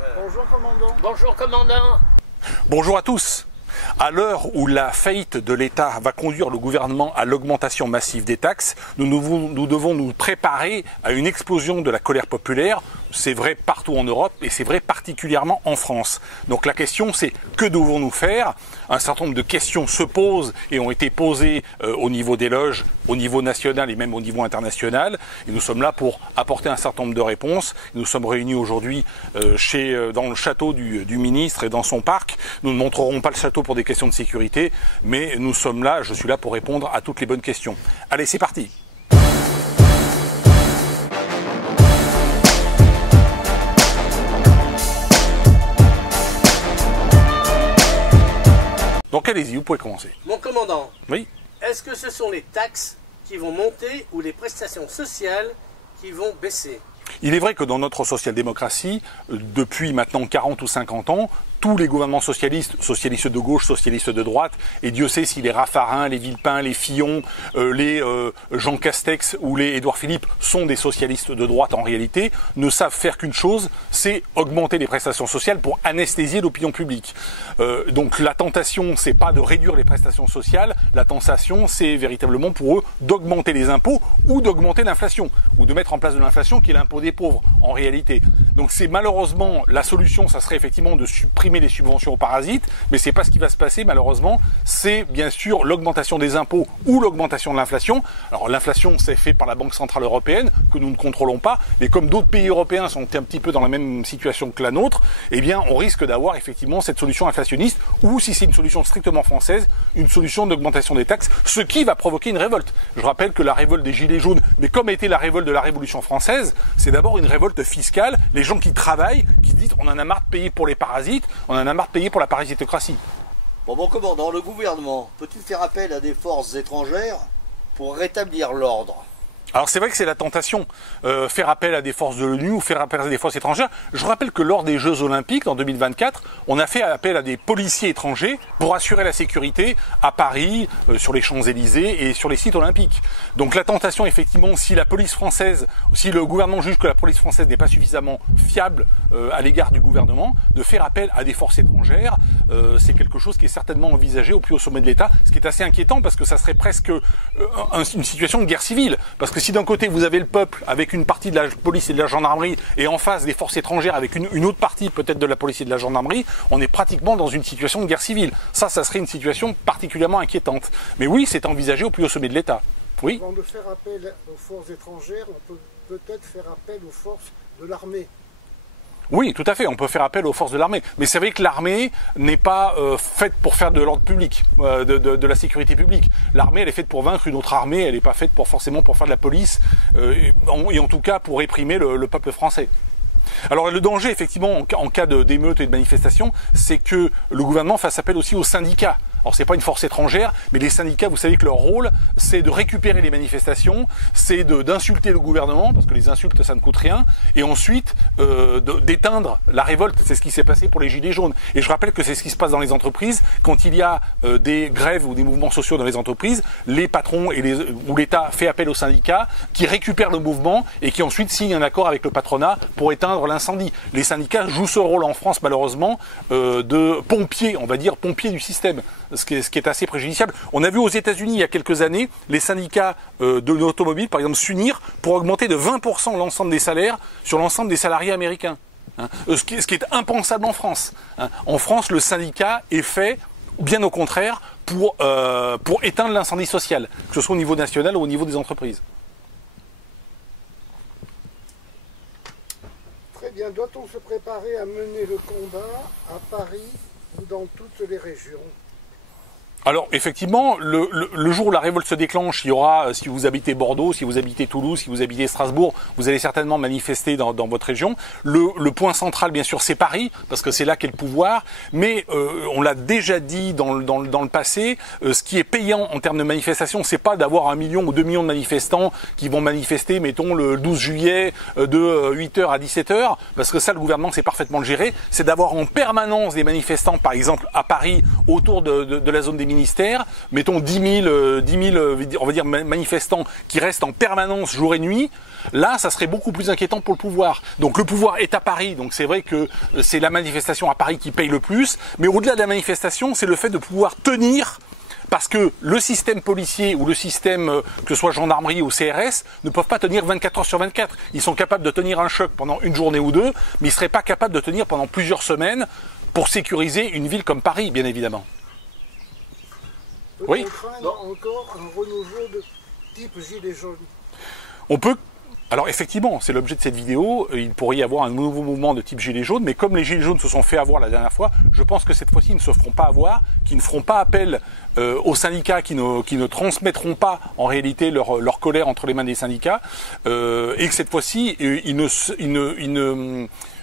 Bonjour commandant. Bonjour commandant. Bonjour à tous. À l'heure où la faillite de l'État va conduire le gouvernement à l'augmentation massive des taxes, nous devons nous préparer à une explosion de la colère populaire. C'est vrai partout en Europe et c'est vrai particulièrement en France. Donc la question c'est que devons-nous faire? Un certain nombre de questions se posent et ont été posées au niveau des loges, au niveau national et même au niveau international. Et nous sommes là pour apporter un certain nombre de réponses. Nous sommes réunis aujourd'hui dans le château du ministre et dans son parc. Nous ne montrerons pas le château pour des questions de sécurité, mais nous sommes là, je suis là pour répondre à toutes les bonnes questions. Allez, c'est parti! Donc allez-y, vous pouvez commencer. Mon commandant, Oui. est-ce que ce sont les taxes qui vont monter ou les prestations sociales qui vont baisser? Il est vrai que dans notre social-démocratie, depuis maintenant 40 ou 50 ans, tous les gouvernements socialistes, socialistes de gauche, socialistes de droite, et Dieu sait si les Raffarin, les Villepin, les Fillon, les Jean Castex ou les Édouard Philippe sont des socialistes de droite en réalité, ne savent faire qu'une chose, c'est augmenter les prestations sociales pour anesthésier l'opinion publique. Donc la tentation, c'est pas de réduire les prestations sociales, la tentation, c'est véritablement pour eux d'augmenter les impôts ou d'augmenter l'inflation, ou de mettre en place de l'inflation qui est l'impôt des pauvres en réalité. Donc c'est malheureusement la solution, ça serait effectivement de supprimer les subventions aux parasites, mais c'est pas ce qui va se passer malheureusement, c'est bien sûr l'augmentation des impôts ou l'augmentation de l'inflation. Alors l'inflation c'est fait par la Banque Centrale Européenne, que nous ne contrôlons pas, mais comme d'autres pays européens sont un petit peu dans la même situation que la nôtre, eh bien on risque d'avoir effectivement cette solution inflationniste, ou si c'est une solution strictement française, une solution d'augmentation des taxes, ce qui va provoquer une révolte. Je rappelle que la révolte des Gilets jaunes, mais comme a été la révolte de la Révolution française, c'est d'abord une révolte fiscale, les gens qui travaillent, qui se disent on en a marre de payer pour les parasites, on en a marre de payer pour la parasitocratie. Bon commandant, le gouvernement peut-il faire appel à des forces étrangères pour rétablir l'ordre? Alors c'est vrai que c'est la tentation, faire appel à des forces de l'ONU ou faire appel à des forces étrangères. Je rappelle que lors des Jeux Olympiques en 2024, on a fait appel à des policiers étrangers pour assurer la sécurité à Paris, sur les Champs-Élysées et sur les sites olympiques. Donc la tentation effectivement, si la police française, si le gouvernement juge que la police française n'est pas suffisamment fiable à l'égard du gouvernement, de faire appel à des forces étrangères, c'est quelque chose qui est certainement envisagé au plus haut sommet de l'État, ce qui est assez inquiétant parce que ça serait presque une situation de guerre civile. Parce que si d'un côté vous avez le peuple avec une partie de la police et de la gendarmerie et en face des forces étrangères avec une autre partie peut-être de la police et de la gendarmerie, on est pratiquement dans une situation de guerre civile. Ça serait une situation particulièrement inquiétante. Mais oui, c'est envisagé au plus haut sommet de l'État. Oui. Avant de faire appel aux forces étrangères, on peut peut-être faire appel aux forces de l'armée. Oui, tout à fait, on peut faire appel aux forces de l'armée. Mais c'est vrai que l'armée n'est pas faite pour faire de l'ordre public, de la sécurité publique. L'armée, elle est faite pour vaincre une autre armée, elle n'est pas faite forcément pour faire de la police, et en tout cas pour réprimer le peuple français. Alors le danger, effectivement, en cas d'émeute et de manifestation, c'est que le gouvernement fasse appel aussi aux syndicats. Alors c'est pas une force étrangère, mais les syndicats, vous savez que leur rôle, c'est de récupérer les manifestations, c'est d'insulter le gouvernement, parce que les insultes, ça ne coûte rien, et ensuite d'éteindre la révolte. C'est ce qui s'est passé pour les Gilets jaunes. Et je rappelle que c'est ce qui se passe dans les entreprises. Quand il y a des grèves ou des mouvements sociaux dans les entreprises, les patrons ou l'État fait appel aux syndicats qui récupèrent le mouvement et qui ensuite signent un accord avec le patronat pour éteindre l'incendie. Les syndicats jouent ce rôle en France, malheureusement, de pompiers, on va dire pompiers du système. Ce qui est assez préjudiciable. On a vu aux États-Unis il y a quelques années les syndicats de l'automobile, par exemple, s'unir pour augmenter de 20% l'ensemble des salaires sur l'ensemble des salariés américains. Ce qui est impensable en France. En France, le syndicat est fait, bien au contraire, pour éteindre l'incendie social, que ce soit au niveau national ou au niveau des entreprises. Très bien. Doit-on se préparer à mener le combat à Paris ou dans toutes les régions? Alors effectivement, le jour où la révolte se déclenche, il y aura, si vous habitez Bordeaux, si vous habitez Toulouse, si vous habitez Strasbourg, vous allez certainement manifester dans votre région. Le point central, bien sûr, c'est Paris, parce que c'est là qu'est le pouvoir, mais on l'a déjà dit dans le passé, ce qui est payant en termes de manifestation, c'est pas d'avoir 1 million ou 2 millions de manifestants qui vont manifester, mettons, le 12 juillet de 8h à 17h, parce que ça, le gouvernement sait parfaitement le gérer, c'est d'avoir en permanence des manifestants, par exemple, à Paris, autour de la zone des ministères, mettons 10 000, on va dire, manifestants qui restent en permanence jour et nuit, là, ça serait beaucoup plus inquiétant pour le pouvoir. Donc le pouvoir est à Paris, donc c'est vrai que c'est la manifestation à Paris qui paye le plus, mais au-delà de la manifestation, c'est le fait de pouvoir tenir. Parce que le système policier ou le système, que ce soit gendarmerie ou CRS, ne peuvent pas tenir 24 heures sur 24. Ils sont capables de tenir un choc pendant une journée ou deux, mais ils ne seraient pas capables de tenir pendant plusieurs semaines pour sécuriser une ville comme Paris, bien évidemment. Oui. On craint encore un renouveau de type gilet jaune. On peut... Alors effectivement, c'est l'objet de cette vidéo, il pourrait y avoir un nouveau mouvement de type gilet jaune, mais comme les gilets jaunes se sont fait avoir la dernière fois, je pense que cette fois-ci ils ne se feront pas avoir, qu'ils ne feront pas appel aux syndicats, qui ne transmettront pas en réalité leur colère entre les mains des syndicats, et que cette fois-ci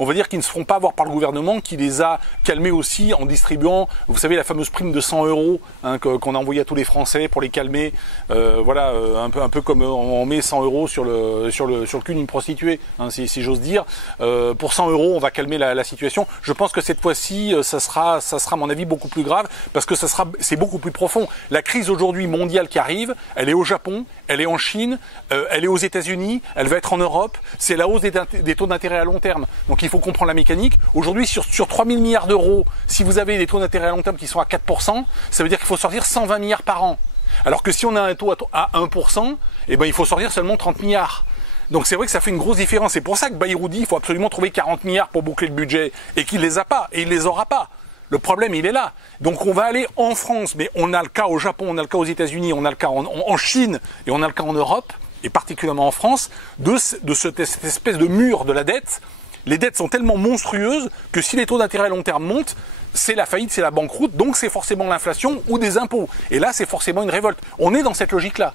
on va dire qu'ils ne se feront pas avoir par le gouvernement qui les a calmés aussi en distribuant, vous savez, la fameuse prime de 100 € hein, qu'on a envoyée à tous les Français pour les calmer. Voilà, un peu comme on met 100 € sur le cul d'une prostituée, hein, si j'ose dire. Pour 100 €, on va calmer la situation. Je pense que cette fois-ci, ça sera à mon avis beaucoup plus grave parce que c'est beaucoup plus profond. La crise aujourd'hui mondiale qui arrive, elle est au Japon, elle est en Chine, elle est aux États-Unis, elle va être en Europe. C'est la hausse des taux d'intérêt à long terme. Donc il faut comprendre la mécanique. Aujourd'hui, sur 3 000 milliards d'euros, si vous avez des taux d'intérêt à long terme qui sont à 4%, ça veut dire qu'il faut sortir 120 milliards par an. Alors que si on a un taux à 1%, eh ben, il faut sortir seulement 30 milliards. Donc c'est vrai que ça fait une grosse différence. C'est pour ça que Bayrou dit qu'il faut absolument trouver 40 milliards pour boucler le budget et qu'il les a pas et il les aura pas. Le problème, il est là. Donc on va aller en France, mais on a le cas au Japon, on a le cas aux États-Unis, on a le cas en Chine et on a le cas en Europe, et particulièrement en France, de cette espèce de mur de la dette. Les dettes sont tellement monstrueuses que si les taux d'intérêt à long terme montent, c'est la faillite, c'est la banqueroute, donc c'est forcément l'inflation ou des impôts. Et là, c'est forcément une révolte. On est dans cette logique-là.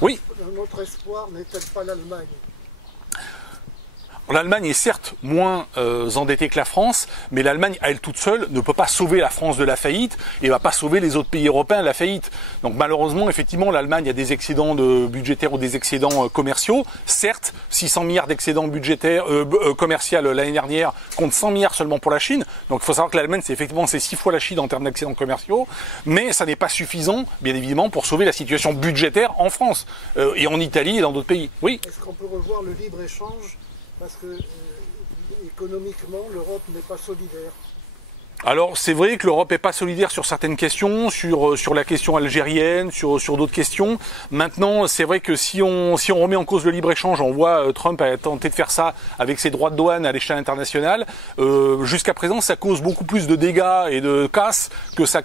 Oui. Notre espoir n'est-elle pas l'Allemagne ? L'Allemagne est certes moins endettée que la France, mais l'Allemagne, à elle toute seule, ne peut pas sauver la France de la faillite et va pas sauver les autres pays européens de la faillite. Donc malheureusement, effectivement, l'Allemagne a des excédents budgétaires ou des excédents commerciaux. Certes, 600 milliards d'excédents budgétaires commerciaux l'année dernière, contre 100 milliards seulement pour la Chine. Donc il faut savoir que l'Allemagne, c'est 6 fois la Chine en termes d'excédents commerciaux, mais ça n'est pas suffisant, bien évidemment, pour sauver la situation budgétaire en France et en Italie et dans d'autres pays. Oui. Est-ce qu'on peut revoir le libre-échange ? Parce que économiquement, l'Europe n'est pas solidaire. Alors c'est vrai que l'Europe n'est pas solidaire sur certaines questions, sur la question algérienne, sur d'autres questions. Maintenant, c'est vrai que si on remet en cause le libre-échange, on voit Trump a tenté de faire ça avec ses droits de douane à l'échelle internationale. Jusqu'à présent, ça cause beaucoup plus de dégâts et de casse que ça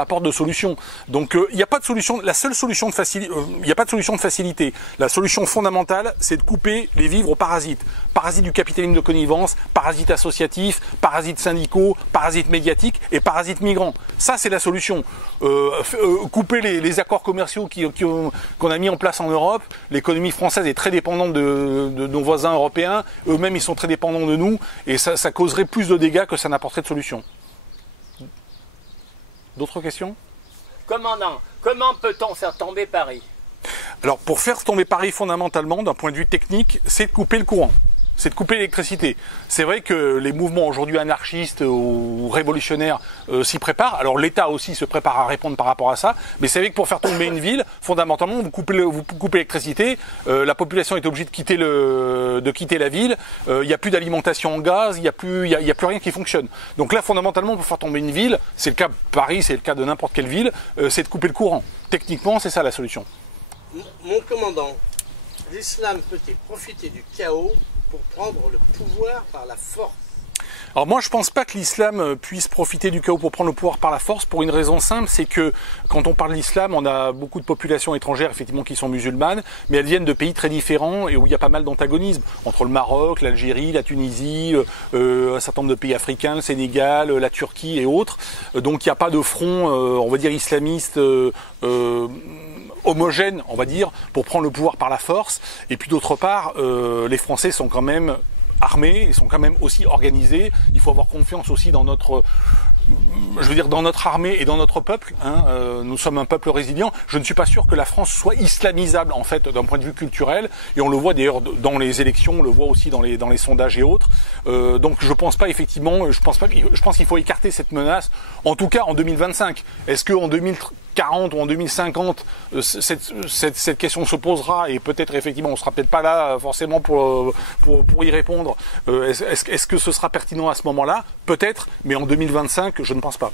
apporte de solutions. Donc il n'y a pas de solution. La seule solution il n'y a pas de solution de facilité. La solution fondamentale, c'est de couper les vivres aux parasites. Parasites du capitalisme de connivence, parasites associatifs, parasites syndicaux, parasites médiatiques et parasites migrants. Ça, c'est la solution. Couper les accords commerciaux qu'on a mis en place en Europe. L'économie française est très dépendante de nos voisins européens. Eux-mêmes, ils sont très dépendants de nous. Et ça causerait plus de dégâts que ça n'apporterait de solution. D'autres questions ? Commandant, comment peut-on faire tomber Paris ? Alors, pour faire tomber Paris fondamentalement, d'un point de vue technique, c'est de couper le courant. C'est de couper l'électricité. C'est vrai que les mouvements aujourd'hui anarchistes ou révolutionnaires s'y préparent. Alors l'État aussi se prépare à répondre par rapport à ça. Mais c'est vrai que pour faire tomber une ville, fondamentalement, vous coupez l'électricité, la population est obligée de quitter la ville. Il n'y a plus d'alimentation en gaz, il n'y a plus rien qui fonctionne. Donc là, fondamentalement, pour faire tomber une ville, c'est le cas de Paris, c'est le cas de n'importe quelle ville, c'est de couper le courant. Techniquement, c'est ça la solution. Mon commandant, l'islam peut-il profiter du chaos pour prendre le pouvoir par la force? Alors moi je pense pas que l'islam puisse profiter du chaos pour prendre le pouvoir par la force pour une raison simple, c'est que quand on parle d'islam, on a beaucoup de populations étrangères effectivement qui sont musulmanes, mais elles viennent de pays très différents et où il y a pas mal d'antagonisme entre le Maroc, l'Algérie, la Tunisie, un certain nombre de pays africains, le Sénégal, la Turquie et autres. Donc il n'y a pas de front, on va dire islamiste homogène, on va dire, pour prendre le pouvoir par la force. Et puis d'autre part, les Français sont quand même armés, ils sont quand même aussi organisés. Il faut avoir confiance aussi dans notre armée et dans notre peuple. Nous sommes un peuple résilient. Je ne suis pas sûr que la France soit islamisable en fait d'un point de vue culturel. Et on le voit d'ailleurs dans les élections, on le voit aussi dans les sondages et autres. Donc je pense pas effectivement, je pense qu'il faut écarter cette menace. En tout cas en 2025. Est-ce que en 2040 ou en 2050, cette question se posera et peut-être effectivement on sera peut-être pas là forcément pour y répondre. Est-ce que ce sera pertinent à ce moment-là? Peut-être, mais en 2025, je ne pense pas.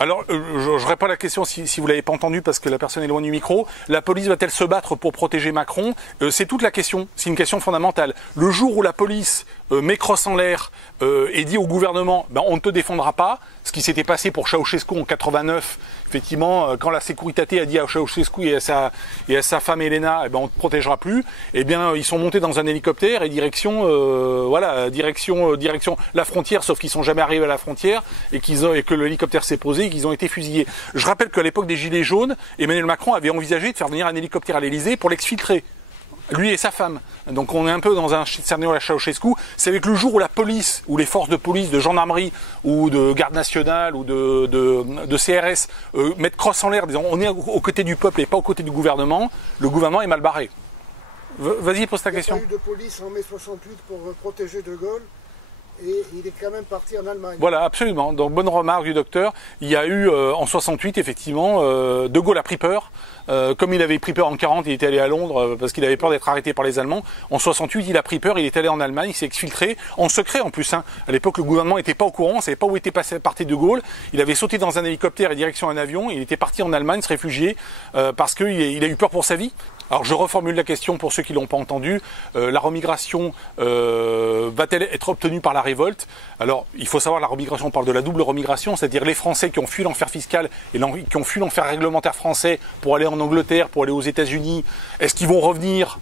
Alors, je réponds à la question si vous l'avez pas entendu parce que la personne est loin du micro. La police va-t-elle se battre pour protéger Macron? C'est toute la question. C'est une question fondamentale. Le jour où la police met crosse en l'air et dit au gouvernement ben, on ne te défendra pas, ce qui s'était passé pour Ceausescu en 89, effectivement, quand la Securitate a dit à Ceausescu et à sa femme Elena, eh ben, on ne te protégera plus, eh bien, ils sont montés dans un hélicoptère et direction la frontière, sauf qu'ils sont jamais arrivés à la frontière et que l'hélicoptère s'est posé et qu'ils ont été fusillés. Je rappelle qu'à l'époque des Gilets jaunes, Emmanuel Macron avait envisagé de faire venir un hélicoptère à l'Elysée pour l'exfiltrer. Lui et sa femme. Donc on est un peu dans un scénario à la Ceausescu. C'est avec le jour où la police, ou les forces de police, de gendarmerie, ou de garde nationale, ou de CRS mettent crosse en l'air, disant on est aux côtés du peuple et pas aux côtés du gouvernement, le gouvernement est mal barré. Vas-y, pose ta question. Il n'y a pas eu de police en mai 68 pour protéger De Gaulle. Et il est quand même parti en Allemagne. Voilà, absolument. Donc, bonne remarque du docteur. Il y a eu, en 68, effectivement, De Gaulle a pris peur. Comme il avait pris peur en 40, il était allé à Londres parce qu'il avait peur d'être arrêté par les Allemands. En 68, il a pris peur, il est allé en Allemagne, il s'est exfiltré, en secret en plus. Hein. À l'époque, le gouvernement n'était pas au courant, on ne savait pas où était parti De Gaulle. Il avait sauté dans un hélicoptère et direction un avion, il était parti en Allemagne, se réfugier, parce qu'il a eu peur pour sa vie. Alors je reformule la question pour ceux qui l'ont pas entendu. La remigration va-t-elle être obtenue par la révolte? Alors il faut savoir, la remigration, on parle de la double remigration, c'est-à-dire les Français qui ont fui l'enfer fiscal et qui ont fui l'enfer réglementaire français pour aller en Angleterre, pour aller aux États-Unis. Est-ce qu'ils vont revenir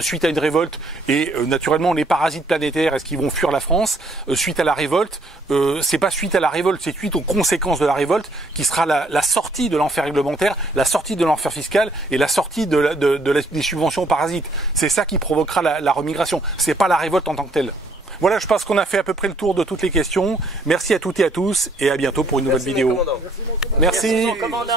suite à une révolte? Et naturellement les parasites planétaires, est-ce qu'ils vont fuir la France suite à la révolte? C'est pas suite à la révolte, c'est suite aux conséquences de la révolte qui sera la sortie de l'enfer réglementaire, la sortie de l'enfer fiscal et la sortie des subventions aux parasites. C'est ça qui provoquera la remigration. C'est pas la révolte en tant que telle. Voilà, je pense qu'on a fait à peu près le tour de toutes les questions. Merci à toutes et à tous et à bientôt pour une nouvelle vidéo. Mon commandant. Merci. Merci.